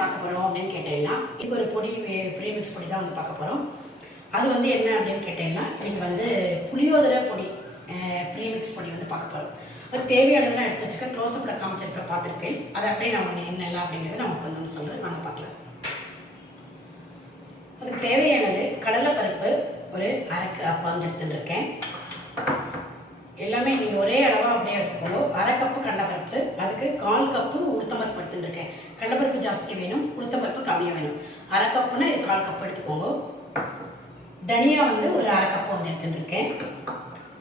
பார்க்க போகிறோம் அப்படின்னு கேட்டீங்கன்னா, இது ஒரு பொடி ப்ரீமிக்ஸ் பொடி தான் வந்து பார்க்க போகிறோம். அது வந்து என்ன அப்படின்னு கேட்டீங்கன்னா, இன்றைக்கி வந்து புளியோதரை பொடி ப்ரீமிக்ஸ் பொடி வந்து பார்க்க போகிறோம். அது தேவையானதெல்லாம் எடுத்து வச்சுக்க க்ளோஸ்அப்பில் காமிச்சிருக்க பார்த்துருப்பேன். அதை அப்படியே நான் என்னெல்லாம் அப்படிங்கிறத நமக்கு வந்து சொல்கிறேன். வாங்க பார்க்கலாம். அதுக்கு தேவையானது கடலைப்பருப்பு ஒரு அரை கப் வந்து எடுத்துட்டுருக்கேன். எல்லாமே நீங்கள் ஒரே அளவாக அப்படியே எடுத்துக்கணும். அரை கப்பு கடலைப்பருப்பு, அதுக்கு 1/4 கப்பு உளுத்தம்பருப்பு எடுத்துட்டுருக்கேன். கடலைப்பருப்பு ஜாஸ்தி வேணும், உளுத்தம்பருப்பு கம்மியாக வேணும். அரை கப்புன்னா இது 1/4 கப்பு எடுத்துக்கோங்க. தனியா வந்து ஒரு அரை கப்பு வந்து எடுத்துட்டுருக்கேன்.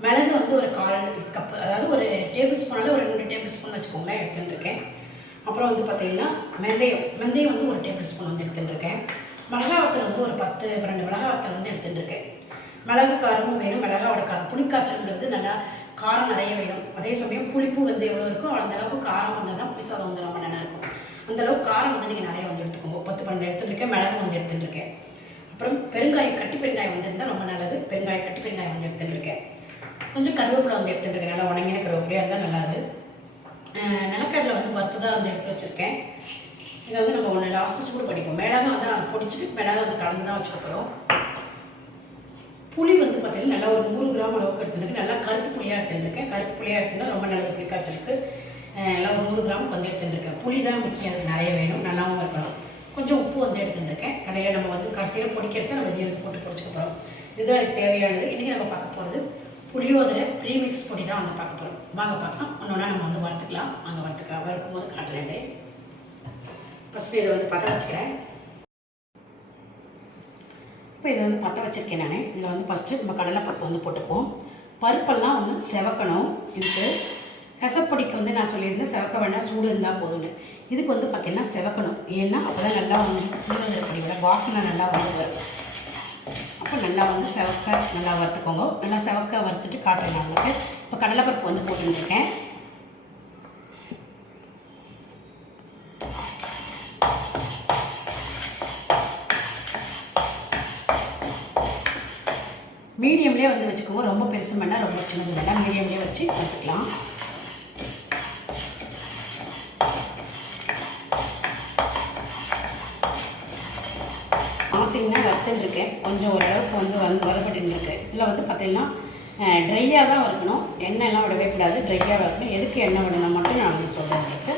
மிளகு வந்து ஒரு 1/4 கப்பு, அதாவது ஒரு டேபிள் ஸ்பூனால ஒரு 2 டேபிள் ஸ்பூன் வச்சுக்கோங்களேன் எடுத்துட்டுருக்கேன். அப்புறம் வந்து பார்த்திங்கன்னா வெந்தயம் வந்து ஒரு டேபிள் ஸ்பூன் வந்து எடுத்துட்டுருக்கேன். மிளகா வத்தல் வந்து ஒரு 10-12 மிளகா வத்தல் வந்து எடுத்துட்டுருக்கேன். மிளகு காரமும் வேணும், மிளகாவோட காரம். புளிக்காய்ச்சல்ங்கிறது நல்லா காரம் நிறைய வேணும். அதே சமயம் புளிப்பு வந்து எவ்வளோ இருக்கோ அந்தளவுக்கு காரம் வந்தால் தான் புளிசாதம் வந்து ரொம்ப நல்லா இருக்கும். அந்தளவுக்கு காரம் வந்து நீங்கள் நிறைய வந்து எடுத்துக்கோங்க. 10-12 எடுத்துட்டுருக்கேன். மிளகு வந்து எடுத்துட்டுருக்கேன். அப்புறம் பெருங்காயம், கட்டி பெருங்காயம் வந்து இருந்தால் ரொம்ப நல்லது. கட்டி பெருங்காயம் வந்து எடுத்துட்டுருக்கேன். கொஞ்சம் கருவேப்பிலை வந்து எடுத்துட்டுருக்கேன். நல்லா உணங்கின கருவேப்பிலையாக இருந்தால் நல்லாது. நிலக்கடலை வந்து வறுத்து தான் வந்து எடுத்து வச்சுருக்கேன். இதை வந்து நம்ம ஒன்று லாஸ்ட்டு சூடு படிப்போம். மிளகா வந்து பொடிச்சிட்டு மிளகா வந்து கலந்து தான் வச்சுக்க போகிறோம். புளி வந்து பார்த்தீங்கன்னா நல்லா ஒரு 100 கிராம் அளவுக்கு எடுத்துருக்கு. நல்லா கருப்பு புளியாக எடுத்துட்டுருக்கேன். கருப்பு புளியாக எடுத்துன்னா ரொம்ப நல்லது புளிக்காய்ச்சலுக்கு. நல்லா ஒரு 100 கிராம் வந்து எடுத்துட்டுருக்கேன். புளி தான் முக்கியம், அதுக்கு நிறைய வேணும், நல்லாவும் இருக்கணும். கொஞ்சம் உப்பு வந்து எடுத்துட்டுருக்கேன். கடையில் நம்ம வந்து கடைசியில் பொடிக்கிறத நம்ம இதை போட்டு பொடிச்சுக்க போகிறோம். இதுதான் எனக்கு தேவையானது. இன்றைக்கி நம்ம பார்க்க போகிறது புளியோதரை ப்ரீமிக்ஸ் பொடி தான் வந்து பார்க்க போகிறோம். வாங்க பார்க்கலாம். ஒன்றா நம்ம வந்து வறுத்துக்கலாம். வாங்க வறுக்கும் போது காட்டுறேன். ஃபஸ்ட்டு இதை வந்து பற்ற வச்சுக்கிறேன். இப்போ இதை வந்து பற்ற வச்சுருக்கேன் நான். இதில் வந்து ஃபஸ்ட்டு நம்ம கடலைப்பருப்பு வந்து போட்டுப்போம். பருப்பெல்லாம் ஒன்று செவக்கணும். இதுக்கு ரசப்பொடிக்கு வந்து நான் சொல்லியிருந்தேன் செவக்க வேண்டாம், சூடு இருந்தால் போதும்னு. இதுக்கு வந்து பார்த்திங்கன்னா செவக்கணும். ஏன்னா அப்போ தான் நல்லா வந்து புளியோதரை பொடியோட வாசனை நல்லா வந்து வரும். அப்போ நல்லா வந்து நல்லா வறுத்துக்கோங்க. நல்லா செவக்க வறுத்துட்டு காட்டுறேன் உங்களுக்கு. இப்போ கடலைப்பருப்பு வந்து போட்டுருக்கேன். மீடியம்லேயே வந்து வச்சுக்கோங்க. ரொம்ப பெருசு வேண்டாம், ரொம்ப சின்னது வேண்டாம். மீடியம்லேயே வச்சு வச்சுக்கலாம். பார்த்தீங்கன்னா வறுத்துட்டுருக்கேன். கொஞ்சம் ஓரளவுக்கு வந்து வறுபட்டுருக்கு. இதில் வந்து பார்த்தீங்கன்னா ட்ரையாக தான் வறுக்கணும். எண்ணெய்லாம் விடவே கூடாது, ட்ரையாக வறுக்கணும். எதுக்கு எண்ணெய் விடணும் மட்டும் நான் வந்து சொல்கிறேன் உங்களுக்கு.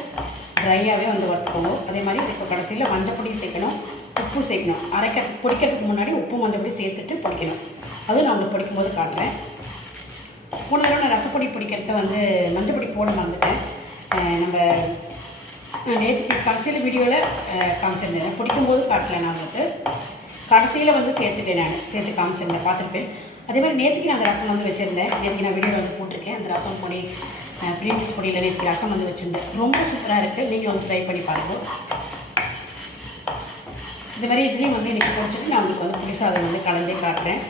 ட்ரையாகவே வந்து வறுத்துக்கோங்க. அதே மாதிரி இப்போ கடைசியில் மஞ்சப்பொடி சேர்க்கணும், உப்பு சேர்க்கணும். பொடிக்கிறதுக்கு முன்னாடி உப்பு மஞ்சப்பொடி சேர்த்துட்டு பொடிக்கணும். அதுவும் நான் உங்களுக்கு பொடிக்கும் போது காட்டுறேன். போன தடவை நான் ரசப்பொடி பொடிக்கிறத வந்து மஞ்சப்பொடி போட மறந்துட்டேன். நம்ம நேற்றுக்கு கடைசியில் வீடியோவில் காமிச்சிருந்தேன். பொடிக்கும்போது காட்டல நான் உங்களுக்கு. கடைசியில் வந்து சேர்த்துட்டேன், நான் சேர்த்து காமிச்சிருந்தேன், பார்த்துருப்பேன். அதே மாதிரி நேற்றுக்கு நான் அந்த ரசம் வந்து வச்சுருந்தேன். நேற்றுக்கு நான் வீடியோவில் வந்து போட்டிருக்கேன். அந்த ரசம் பொடி ப்ரீமிக்ஸ் பொடியில் நேற்றுக்கு ரசம் வந்து வச்சுருந்தேன். ரொம்ப சூப்பராக இருக்குது. நீங்கள் வந்து ட்ரை பண்ணி பாருங்கள். இது மாதிரி இதுலேயும் வந்து இன்றைக்கி பொடிச்சிட்டு நான் உங்களுக்கு வந்து புளிசாதம் வந்து கலந்தே காட்டுறேன்.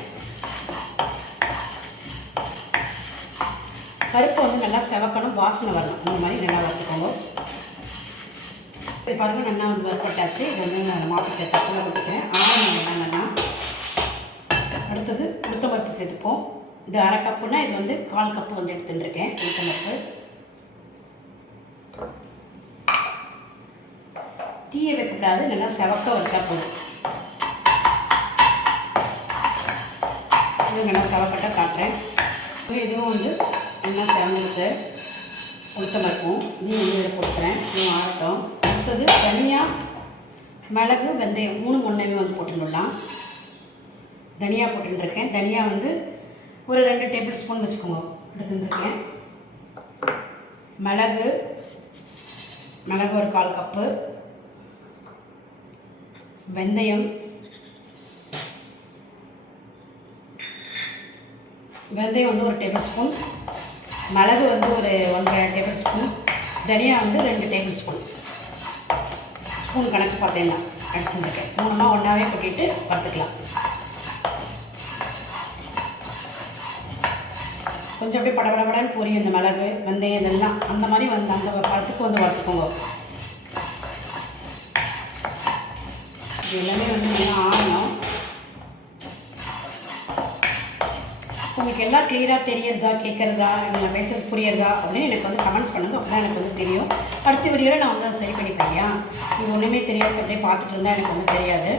பருப்பு வந்து நல்லா செவக்கணும், வாசனை வரணும். அந்த மாதிரி நல்லா வறுத்துக்கோங்க. பாருங்கள், நல்லா வந்து வறுப்பட்டாச்சு. இது வந்து நான் மாப்பிட்டு தப்பில் போட்டுக்கிறேன். நல்லா அடுத்தது உளுத்தம்பருப்பு சேர்த்துப்போம். இது அரை கப்புனா இது வந்து 1/4 கப்பு வந்து எடுத்துட்டுருக்கேன் உளுத்தம்பருப்பு. தீயை வைக்கக்கூடாது, நல்லா செவக்க வச்சா போதும். இது நல்லா செவக்கட்டாக காட்டுறேன். இதுவும் வந்து நல்லா செவந்துருக்கு. உளுத்தம்பருப்பும் இதையும் வந்து இதில் போட்டுக்கிறேன். இதுவும் ஆகட்டும். அடுத்தது தனியா, மிளகு, வெந்தயம் 3 ஒன்றையுமே வந்து போட்டுடலாம். தனியா போட்டுருக்கேன். தனியா வந்து ஒரு 2 டேபிள் ஸ்பூன் வச்சுக்கோங்க எடுத்துட்டுருக்கேன். மிளகு ஒரு 1/4 கப்பு. வெந்தயம் வந்து ஒரு டேபிள் ஸ்பூன். மிளகு வந்து ஒரு 1/2 டேபிள் ஸ்பூன். தனியா வந்து 2 டேபிள் ஸ்பூன் கணக்கு பார்த்தீங்கன்னா எடுத்துட்டுருக்கேன். 3 ஒன்றாவே கொட்டிட்டு வறுத்துக்கலாம். கொஞ்சம் அப்படியே படபடன்னு பொரியும் இந்த மிளகு, வெந்தயம் இதெல்லாம். அந்த மாதிரி வந்து அந்த பழத்துக்கு வந்து வறுத்துக்கோங்க. இது எல்லாமே வந்து நல்லா ஆகணும். உங்களுக்கு எல்லாம் கிளியராக தெரியறதா, கேட்குறதா, இல்லை நான் பேசுகிறது புரியுறதா அப்படின்னு எனக்கு வந்து கமெண்ட்ஸ் பண்ணுங்கள். அப்போ தான் எனக்கு வந்து தெரியும். அடுத்த வீடியோவில் நான் வந்து சரி பண்ணிப்பேன். இது ஒன்றுமே தெரியாது, அப்படியே பார்த்துட்டு இருந்தால் எனக்கு ஒன்றும் தெரியாது.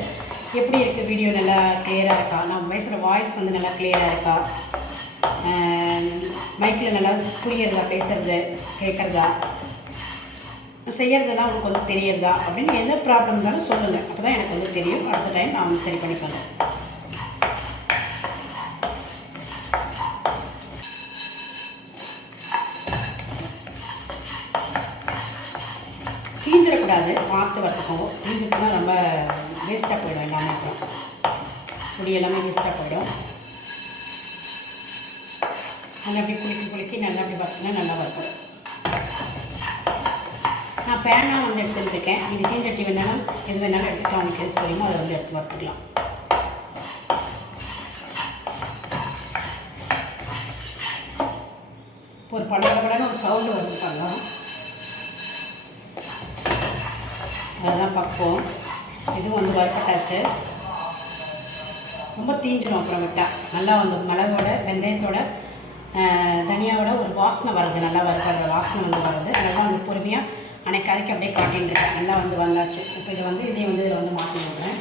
எப்படி இருக்குது வீடியோ, நல்லா கிளியராக இருக்கா, நான் பேசுகிற வாய்ஸ் வந்து நல்லா கிளியராக இருக்கா, மைக்கில் நல்லா புரியுறதா, பேசுகிறது கேட்குறதா, செய்கிறதெல்லாம் உங்களுக்கு வந்து தெரியறதா அப்படின்னு எந்த ப்ராப்ளம் இருந்தாலும் சொல்லுங்கள். அப்போ தான் எனக்கு வந்து தெரியும். அடுத்த டைம் நான் வந்து சரி பண்ணிப்பேன். தீஞ்சிடக்கூடாது, பார்த்து வறுத்துக்கோங்க. தீஞ்சிட்டுனா ரொம்ப வேஸ்ட்டாக போயிடும். எல்லாமே அப்புறம் பொடி எல்லாமே வேஸ்ட்டாக போயிடும். நல்லா அப்படி குலுக்கி நல்லா அப்படி வறுத்துனா நல்லா வறுக்கும். நான் பேனாக வந்து எடுத்துருக்கேன். நீங்கள் தீஞ்சட்டி வேணாலும் எது வேணாலும் எடுத்துக்கலாம். உங்களுக்கு எது தெரியுமோ அதை வந்து எடுத்து வறுத்துக்கலாம். இப்போ ஒரு படப்படன்னு ஒரு சவுண்டு வந்து பண்ணலாம். அதுதான் பக்குவம். இதுவும் வந்து வறுப்பட்டாச்சு. ரொம்ப தீஞ்சிடும் அப்புறம் விட்டால். நல்லா வந்து மிளகோட வெந்தயத்தோட தனியாவோட ஒரு வாசனை வருது. நல்லா வறுக்கிற வாசனை வந்து வருது. அதனால் வந்து பொறுமையாக அன்னைக்கு அப்படியே காட்டின்னு இருக்கேன். நல்லா வந்து வந்தாச்சு. இப்போ இதை வந்து இதையும் வந்து இதில் வந்து மாற்றி விடுறேன்.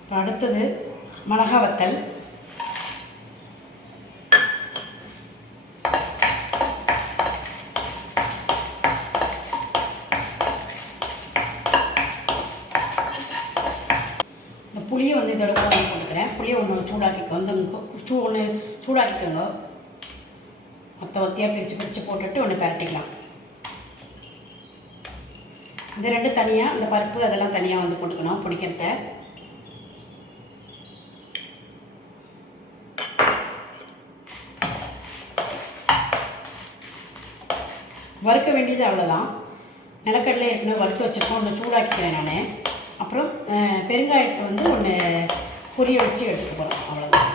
இப்போ அடுத்தது மிளகா வத்தல். இந்த புளியை வந்து இதோட போட்டுக்கிறேன். புளியை ஒன்று சூடாக்கிக்க ஒன்று சூடாக்கிக்கோங்க. ஒத்தியாக பிரித்து போட்டுட்டு ஒன்று பரட்டிக்கலாம். இந்த ரெண்டு தனியாக, இந்த பருப்பு அதெல்லாம் தனியாக வந்து போட்டுக்கணும். பிடிக்கிறத வறுக்க வேண்டியது அவ்வளோதான். நிலக்கடலை ஏற்கனவே வறுத்து வச்சுருக்கோம். ஒன்று சூடாக்கிக்கிறேன் நான். அப்புறம் பெருங்காயத்தை வந்து ஒன்று பொரிய வச்சு எடுத்துக்க போகிறோம். அவ்வளோதான்.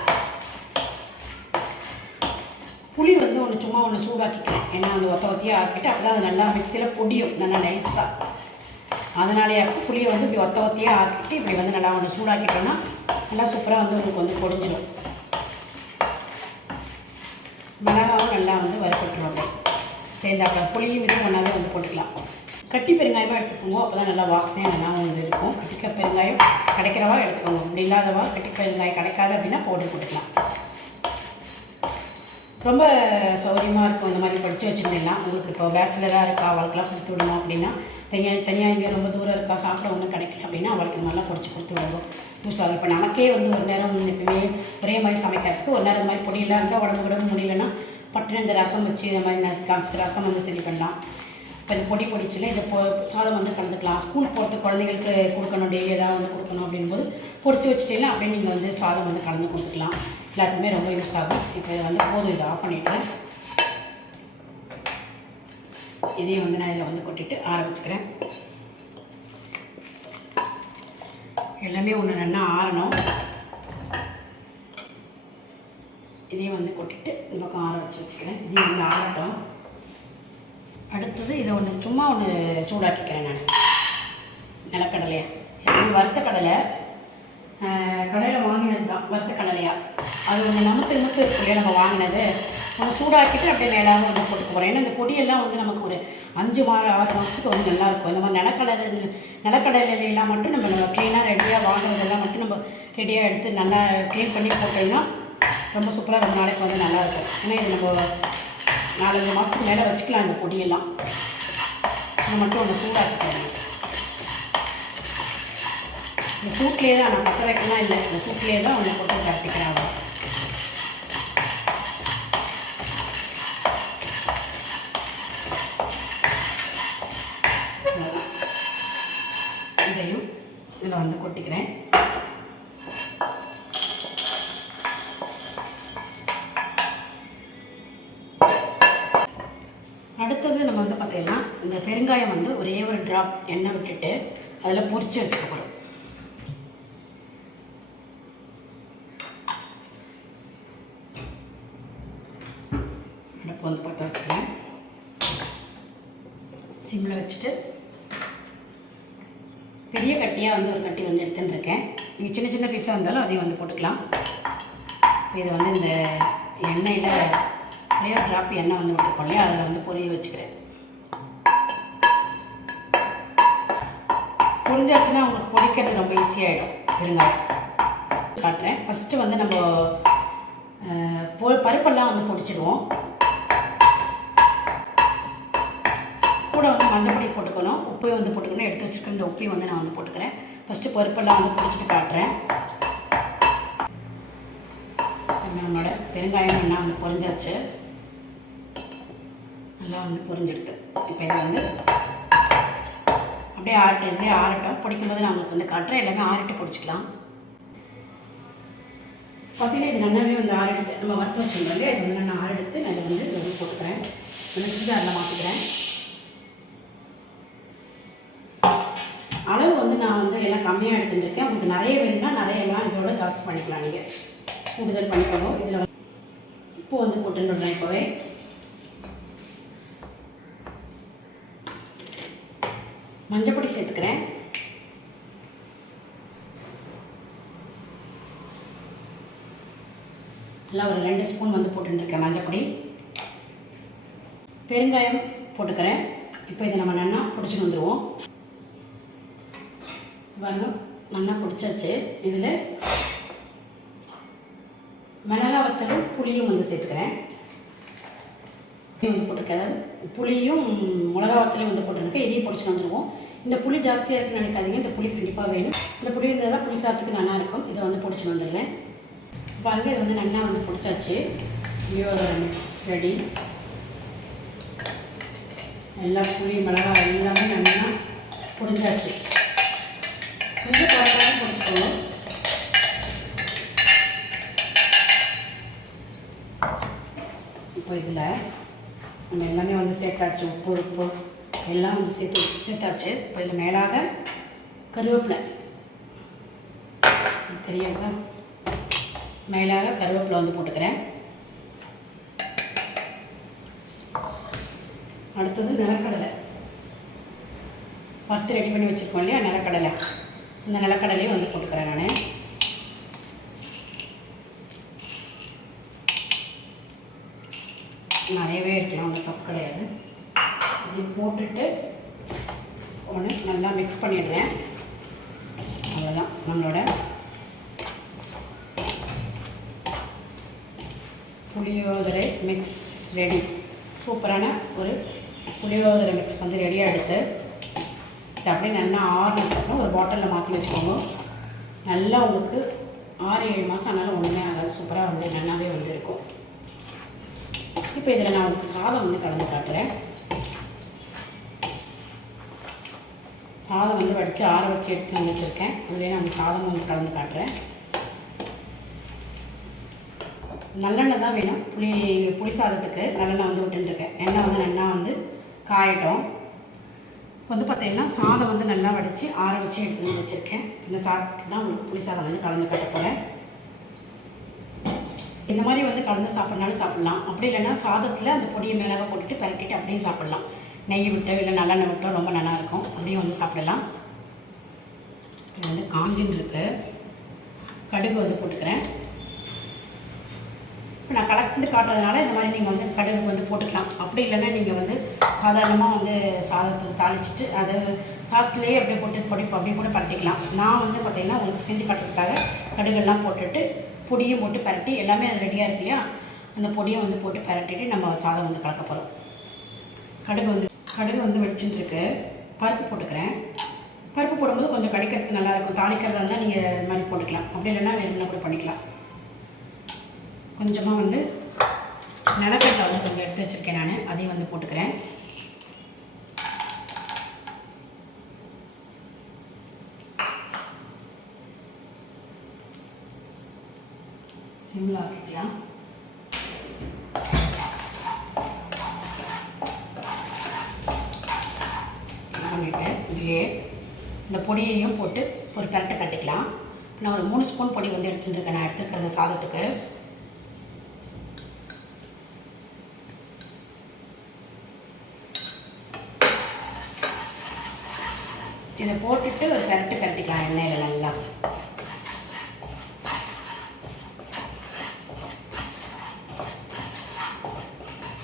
புளி வந்து ஒன்று சும்மா ஒன்று சூடாக்கிக்கிறேன். ஏன்னா வந்து ஒத்தியாக ஆக்கிட்டு அப்போ தான் அது நல்லா மிக்சியில் பொடியும் நல்லா நைஸாக. அதனாலே புளியை வந்து இப்படி ஒத்தியாக ஆக்கிட்டு இப்படி வந்து நல்லா ஒன்று சூடாக்கிட்டோன்னா நல்லா சூப்பராக வந்து உங்களுக்கு வந்து பொடிஞ்சிடும். மிளகாவும் நல்லா வந்து வறுப்பட்டுரும். அப்படியே சேர்ந்தாப்புல புளியும் இதுவும் ஒன்றாவே வந்து போட்டுக்கலாம். கட்டி பெருங்காயமாக எடுத்துக்கோங்க. அப்போ தான் நல்லா வாசனையாக நல்லா வந்து இருக்கும். கட்டிக்க பெருங்காயம் கிடைக்கிறவா எடுத்துக்கோங்க. அப்படி இல்லாதவா கட்டி பெருங்காயம் கிடைக்காது அப்படின்னா பவுடர் போட்டுக்கலாம். ரொம்ப சௌகரியமாக இருக்கும். இந்த மாதிரி படித்து வச்சுக்கலாம். உங்களுக்கு இப்போ பேச்சுலராக இருக்கா, அவளுக்கெல்லாம் கொடுத்து விடணும் அப்படின்னா, தனியாக இங்கே ரொம்ப தூரம் இருக்கா, சாப்பிட ஒன்றும் கிடைக்கல அப்படின்னா அவளுக்கு இந்த மாதிரிலாம் பொடிச்சு கொடுத்து விடுவோம். யூஸ் ஆகும். இப்போ நமக்கே வந்து ஒரு நேரம் எப்பவுமே ஒரே மாதிரி சமைக்கிறதுக்கு ஒரு நேரம் இந்த மாதிரி பொடியெல்லாம் இருந்தால் உடம்பு முடியலன்னா பட்டுன்னு இந்த ரசம் வச்சு இந்த மாதிரி நான் காமிச்சு ரசம் வந்து சரி பண்ணலாம். இப்போ இந்த பொடிச்சில் இதை சாதம் வந்து கலந்துக்கலாம். ஸ்கூல் போட்டு குழந்தைங்களுக்கு கொடுக்கணும், டெய்லி ஏதாவது வந்து கொடுக்கணும் அப்படின்போது பொடிச்சு வச்சுட்டீங்கன்னா அப்படியே நீங்கள் வந்து சாதம் வந்து கலந்து கொடுத்துக்கலாம். எல்லாத்துக்குமே ரொம்ப யூஸ் ஆகும். இப்போ இதை வந்து போதும், இதை ஆஃப் பண்ணிவிட்டேன். இதையும் வந்து நான் இதில் வந்து கொட்டிட்டு ஆற வச்சுக்கிறேன். எல்லாமே ஒன்று நல்லா ஆறணும். இதையும் வந்து கொட்டிட்டு இந்த பக்கம் ஆற வச்சுக்கிறேன். இதையும் வந்து ஆறட்டும். அடுத்தது இதை ஒன்று சும்மா ஒன்று சூடாக்கிக்கிறேன். நான் நிலக்கடலையா வறுத்த கடலை கடையில் வாங்கினது தான். வறுத்த கடலையாக அது ஒன்று நமக்கு இருக்கு இல்லையா, நம்ம வாங்கினது ஒன்று சூடாக்கிட்டு அப்படியே மேலாக வந்து போட்டுக்க போகிறேன். ஏன்னா இந்த பொடியெல்லாம் வந்து நமக்கு ஒரு 5-6 மாதத்துக்கு வந்து நல்லாயிருக்கும். இந்த மாதிரி நிலக்கடலையெல்லாம் மட்டும் நம்ம க்ளீனாக ரெடியாக வாங்குறதெல்லாம் மட்டும் நம்ம ரெடியாக எடுத்து நல்லா க்ளீன் பண்ணி போட்டோம்னா ரொம்ப சூப்பராக ரொம்ப நாளைக்கு வந்து நல்லாயிருக்கும். ஏன்னா இது நம்ம 4-5 மாதத்துக்கு மேலே வச்சுக்கலாம். இந்த பொடியெல்லாம் இது மட்டும் ஒன்று சூடாக்கிக்கிறேன். இந்த சூட்லேயே தான் நான் பற்ற வைக்கலாம் இல்லை, இந்த சூட்லேயே தான் ஒன்று போட்டு கட்டிக்கிறேன். இதையும் இதில் வந்து கொட்டிக்கிறேன். அடுத்தது நம்ம வந்து பார்த்தீங்கன்னா இந்த பெருங்காயம் வந்து ஒரே ஒரு ட்ராப் எண்ணெய் விட்டுட்டு அதில் பொரிச்சு எடுத்துக்க போகிறோம். அடுப்பு வந்து பற்ற வச்சுக்கிறேன். சிம்மில் வச்சுட்டு பெரிய கட்டியாக வந்து ஒரு கட்டி வந்து எடுத்துட்டுருக்கேன். நீங்கள் சின்ன சின்ன பீஸாக இருந்தாலும் அதையும் வந்து போட்டுக்கலாம். இதை வந்து இந்த எண்ணெயில் ஒரே ஒரு ட்ராப் எண்ணெய் வந்து விட்டுருக்கோம் இல்லையா, அதில் வந்து பொரிய வச்சுக்கிறேன். பொரிஞ்சாச்சுன்னா உங்களுக்கு பொரிக்கிறது ரொம்ப ஈஸியாகிடும். பெருங்காயம் காட்டுறேன். ஃபஸ்ட்டு வந்து நம்ம பருப்பெல்லாம் வந்து பொடிச்சிடுவோம். கூட வந்து மஞ்சள் பொடி போட்டுக்கணும், உப்பையும் வந்து போட்டுக்கணும். எடுத்து வச்சுருக்க இந்த உப்பையும் வந்து நான் வந்து போட்டுக்கிறேன். ஃபஸ்ட்டு பருப்பெல்லாம் வந்து பொடிச்சிட்டு காட்டுறேன். நம்மளோட பெருங்காயம் நல்லா வந்து பொரிஞ்சாச்சு, நல்லா வந்து பொரிஞ்செடுத்து. இப்போ இதை வந்து அப்படியே ஆறட்டும். பொடிக்கும்போது நான் உங்களுக்கு வந்து காட்டுறேன். எல்லாமே ஆறிட்டு பொடிச்சிக்கலாம். பார்த்தீங்கன்னா இது நல்லாவே வந்து ஆறெடுத்து நம்ம வறுத்து வச்சுருந்தோம் இல்லையா, இது வந்து நான் ஆறெடுத்து நான் இதை வந்து போட்டுக்கிறேன். அதில் மாற்றிக்கிறேன். அளவு வந்து நான் வந்து எல்லாம் கம்மியாக எடுத்துட்டுருக்கேன். உங்களுக்கு நிறைய வேணும்னா நிறையெல்லாம் இதோட ஜாஸ்தி பண்ணிக்கலாம். நீங்கள் கூடுதல் பண்ணிக்கணும். இதில் வந்து உப்பு வந்து போட்டுருந்தேன். இப்போவே மஞ்சப்பொடி சேர்த்துக்கிறேன். எல்லாம் ஒரு 2 ஸ்பூன் வந்து போட்டுருக்கேன் மஞ்சப்பொடி. பெருங்காயம் போட்டுக்கிறேன். இப்போ இதை நம்ம நல்லா பிடிச்சிட்டு வந்துடுவோம். பாருங்க, நல்லா பிடிச்சாச்சு. இதில் மிளகா வத்தலும் புளியும் வந்து சேர்த்துக்கிறேன். வந்து போட்டிருக்கேன். புளியும் மிளகா வத்தலையும் வந்து போட்டிருக்கேன். இதையும் பிடிச்சிட்டு வந்துடுவோம். இந்த புளி ஜாஸ்தியாக இருக்குன்னு நினைக்காதீங்க. இந்த புளி கண்டிப்பாக வேணும். இந்த புளி இருந்தால் தான் புளி சாதத்துக்கு நல்லாயிருக்கும். இதை வந்து பிடிச்சிட்டு வந்துடுறேன். பாருங்கள், இது வந்து நல்லா வந்து பிடிச்சாச்சு. புளியோதரை மிக்ஸ் ரெடி. எல்லா புளி மிளகா எல்லாமே நல்லா பிடிச்சாச்சு. கொஞ்சம் கரெக்டாக பிடிச்சிக்கணும். இப்போ இதில் நம்ம எல்லாமே வந்து சேர்த்தாச்சு. உப்பு எல்லாம் வந்து சேர்த்தாச்சு. இப்போ இதில் மேலாக கருவேப்பிலை தெரியாதா, மேலாக கருவேப்பிலை வந்து போட்டுக்கிறேன். அடுத்தது நிலக்கடலை வறுத்து ரெடி பண்ணி வச்சுருக்கோம் இல்லையா, நிலக்கடலை. இந்த நிலக்கடலையும் வந்து போட்டுக்கிறேன் நான். நிறையவே இருக்கலாம், ஒன்றும் தப்பு கிடையாது. இது போட்டுட்டு ஒன்று நல்லா மிக்ஸ் பண்ணிடுறேன். அவ்வளோதான், நம்மளோட புளியோதரை மிக்ஸ் ரெடி. சூப்பரான ஒரு புளியோதரை மிக்ஸ் வந்து ரெடியாக எடுத்து இது அப்படியே நல்லா ஆறுனதுக்கப்புறம் ஒரு பாட்டிலில் மாற்றி வச்சுக்கோங்க. நல்லா உங்களுக்கு 6-7 மாதம் ஆனாலும் ஒன்றுமே ஆகாது. சூப்பராக வந்து நல்லாவே வந்து இருக்கும். இப்போ இதில் நான் உங்களுக்கு சாதம் வந்து கலந்து காட்டுறேன். சாதம் வந்து வடித்து ஆற வச்சு எடுத்து வந்து வச்சுருக்கேன். அதுலேயே நான் சாதம் வந்து கலந்து காட்டுறேன். நல்லெண்ணெய் தான் வேணும். புளி சாதத்துக்கு நல்லெண்ணெய் வந்து விட்டுருக்கேன். எண்ணெய் வந்து நல்லா வந்து காயட்டும். இப்போ வந்து பார்த்தீங்கன்னா சாதம் வந்து நல்லா வடித்து ஆற வச்சு எடுத்து வந்து வச்சுருக்கேன். இந்த சாதத்துக்கு தான் உங்களுக்கு புளி சாதம் வந்து கலந்து கட்ட போகிறேன். இந்த மாதிரி வந்து கலந்து சாப்பிட்னாலும் சாப்பிட்லாம். அப்படி இல்லைன்னா சாதத்தில் அந்த பொடியை மிளகா போட்டுட்டு பரட்டிட்டு அப்படியே சாப்பிட்லாம். நெய் விட்டோ இல்லை நல்லெண்ணெய் விட்டோ ரொம்ப நல்லாயிருக்கும். அப்படியே வந்து சாப்பிடலாம். இது வந்து காஞ்சின்னு இருக்குது. கடுகு வந்து போட்டுக்கிறேன். இப்போ நான் கலந்து காட்டுறதுனால இந்த மாதிரி நீங்கள் வந்து கடுகு வந்து போட்டுக்கலாம். அப்படி இல்லைன்னா நீங்கள் வந்து சாதாரணமாக வந்து சாதத்தை தாளிச்சிட்டு அதை சாதத்துலேயே அப்படியே போட்டு அப்படியே கூட பரட்டிக்கலாம். நான் வந்து பார்த்திங்கன்னா உங்களுக்கு செஞ்சு காட்டுறதுக்காக கடுகெல்லாம் போட்டுட்டு பொடியும் போட்டு பரட்டி எல்லாமே அது ரெடியாக இருக்கு இல்லையா, அந்த பொடியை வந்து போட்டு பரட்டிட்டு நம்ம சாதம் வந்து கலக்க போகிறோம். கடுகு வந்து வெடிச்சுட்டு இருக்கு. பருப்பு போட்டுக்கிறேன். பருப்பு போடும்போது கொஞ்சம் கடிக்கிறதுக்கு நல்லாயிருக்கும். தாளிக்கிறதா இருந்தால் நீங்கள் இது மாதிரி போட்டுக்கலாம். அப்படி இல்லைன்னா வேறு என்ன கூட பண்ணிக்கலாம். கொஞ்சமாக வந்து நிலக்கடலை வந்து கொஞ்சம் எடுத்து வச்சுருக்கேன் நான், அதையும் வந்து போட்டுக்கிறேன். சிம்மில் ஆக்கிக்கலாம். பண்ணிவிட்டு இதுலேயே இந்த பொடியையும் போட்டு ஒரு பரட்டை கட்டிக்கலாம். நான் ஒரு 3 ஸ்பூன் பொடி வந்து எடுத்துட்டுருக்கேன். நான் எடுத்துருக்கிற சாதத்துக்கு இதை போட்டுட்டு ஒரு கரட்டிக்கலாம் எண்ணெயில் நல்லா.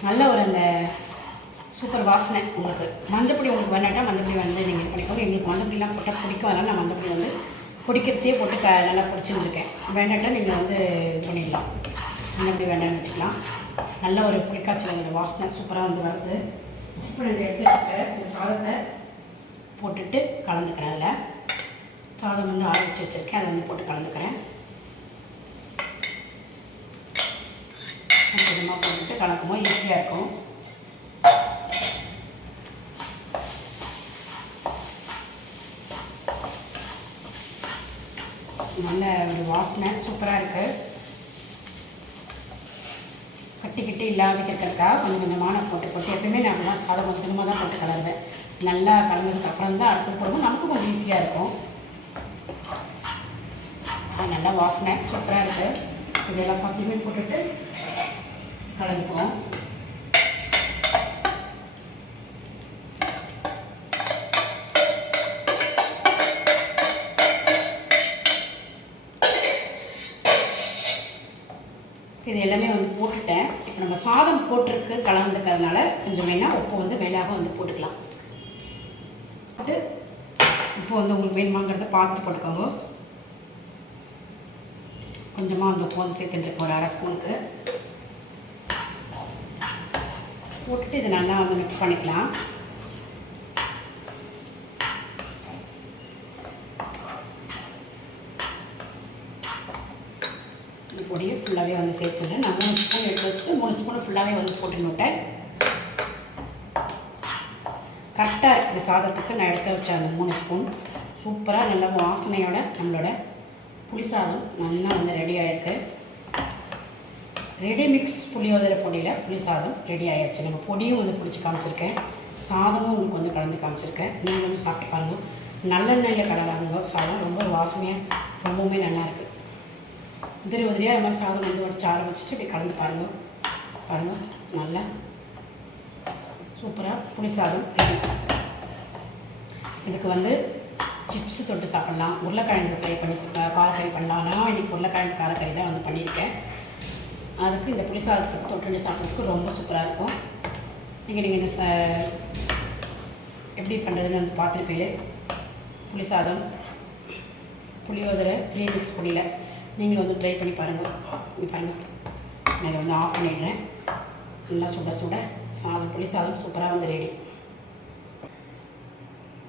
நல்ல ஒரு அந்த சூப்பர் வாசனை. உங்களுக்கு மஞ்சப்பொடி உங்களுக்கு வேண்டாட்டா மஞ்சப்பொடி வந்து நீங்கள் இது பண்ணிக்கோங்க. எங்களுக்கு மஞ்சப்பொடிலாம் போட்டால் பிடிக்கும், அதனால் நான் மஞ்சப்பொடி வந்து பொடிக்கிறதே போட்டு நல்லா பொடிச்சுன்னு இருக்கேன். வேண்டாட்டா நீங்கள் வந்து இது பண்ணிடலாம், மஞ்சப்பொடி வேண்டாம்னு வச்சுக்கலாம். நல்ல ஒரு புளிக்காய்ச்சல் வாசனை சூப்பராக வந்து வருது. இப்போ நான் எடுத்து வச்சுக்கிறேன் இந்த சாதத்தை போட்டுட்டு கலந்துக்கிறேன். அதில் சாதம் வந்து ஆற வச்சு வச்சுருக்கேன், அதை வந்து போட்டு கலந்துக்கிறேன். கொஞ்சமாக போட்டுட்டு கலக்கும்போது ஈஸியாக இருக்கும். நல்ல ஒரு வாசனை சூப்பராக இருக்குது. கட்டிக்கிட்டு இல்லாத இருக்கிறதுக்காக கொஞ்சம் கொஞ்சமான போட்டு எப்பவுமே நான் அப்படி தான் சாதம் கொஞ்சமாக தான் போட்டு கலருவேன். நல்லா கலந்ததுக்கப்புறம் தான் அடுத்து போடும்போது நமக்கு கொஞ்சம் ஈஸியாக இருக்கும். நல்லா வாசனை சூப்பராக இருக்குது. இதெல்லாம் சாப்பிட்டுமே போட்டுட்டு கலந்துக்குவோம். இது எல்லாமே வந்து போட்டுட்டேன். இப்போ நம்ம சாதம் போட்டிருக்கு கலந்துக்கிறதுனால கொஞ்சம் வேணால் உப்பு வந்து மேலாக வந்து போட்டுக்கலாம். போட்டு உப்பு வந்து உங்களுக்கு வேணுமாங்கிறத பார்த்துட்டு போட்டுக்கோங்க. கொஞ்சமாக வந்து உப்பு வந்து சேர்த்துட்டுருக்கோம், ஒரு 1/2 ஸ்பூனுக்கு போட்டுட்டு இது நல்லா வந்து மிக்ஸ் பண்ணிக்கலாம். இந்த பொடியை ஃபுல்லாகவே வந்து சேர்த்துடுறேன். நான் 3 ஸ்பூன் எடுத்து வச்சுட்டு 3 ஸ்பூன் ஃபுல்லாகவே வந்து போட்டுன்னுட்டேன். கரெக்டாக இருக்குது சாதத்துக்கு. நான் எடுத்து வச்சேன் அந்த 3 ஸ்பூன். சூப்பராக நல்லா வாசனையோட நம்மளோட புளி சாதம் நல்லா வந்து ரெடி ஆகிருக்கு. ரெடி மிக்ஸ் புளியோதரை பொடியில் புளி சாதம் ரெடி ஆகிடுச்சு. நம்ம பொடியும் வந்து பிடிச்சி காமிச்சிருக்கேன், சாதமும் உங்களுக்கு வந்து கலந்து காமிச்சிருக்கேன். நீங்கள் வந்து சாப்பிட்டு பாருங்கள். நல்லெண்ணெயில் கலராங்க சாதம் ரொம்ப வாசனையாக ரொம்பவுமே நல்லாயிருக்கு. உதிரியாக அது மாதிரி சாதம் வந்து வச்சு ஆரம்பிச்சுட்டு இப்படி கலந்து பாருங்கள் நல்லா சூப்பராக புளி சாதம் ரெடி. இதுக்கு வந்து சிப்ஸு தொட்டு சாப்பிட்லாம், உருளைக்கிழங்கு ஃப்ரை பண்ணி காரக்கறி பண்ணலாம். நான் இன்றைக்கி உருளைக்கிழங்கு காரக்கறி தான் வந்து பண்ணியிருக்கேன். அதுக்கு இந்த புளி சாதத்துக்கு தொட்டு சாப்பிட்றதுக்கு ரொம்ப சூப்பராக இருக்கும். நீங்கள் இந்த எப்படி பண்ணுறதுன்னு வந்து பார்த்துருப்பீங்களே. புளி சாதம் புளியோதரை ப்ரீமிக்ஸ் பொடியில் நீங்களும் வந்து ட்ரை பண்ணி பாருங்கள். பாருங்கள், நான் இதை வந்து ஆஃப் பண்ணிடுறேன். நல்லா சுட சாதம் புளி சாதம் சூப்பராக வந்து ரெடி.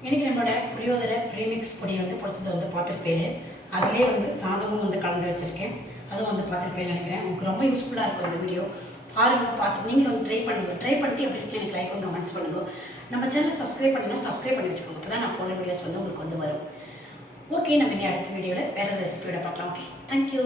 இன்றைக்கி நம்மளோட புளியோதரை ப்ரீமிக்ஸ் பொடியை வந்து பிடிச்சதை வந்து பார்த்துருப்பேன். அதிலே வந்து சாதமும் வந்து கலந்து வச்சுருக்கேன், அதுவும் வந்து பார்த்துருப்பேன்னு நினைக்கிறேன். உங்களுக்கு ரொம்ப யூஸ்ஃபுல்லாக இருக்கும் இந்த வீடியோ. பாருங்கள், பார்த்து நீங்களும் வந்து ட்ரை பண்ணுங்கள். ட்ரை பண்ணிட்டு எப்படி இருக்கு எனக்கு லைக் கமெண்ட்ஸ் பண்ணுங்கள். நம்ம சேனலை சப்ஸ்கிரைப் பண்ணணும், சப்ஸ்கிரைப் பண்ணி வச்சுக்கோங்க. அப்போ தான் நான் போடுற வீடியோஸ் வந்து உங்களுக்கு வந்து வரும். ஓகே, நம்ம இனி அடுத்த வீடியோவில் வேறு ரெசிபியோட பார்க்கலாம். Okay, thank you.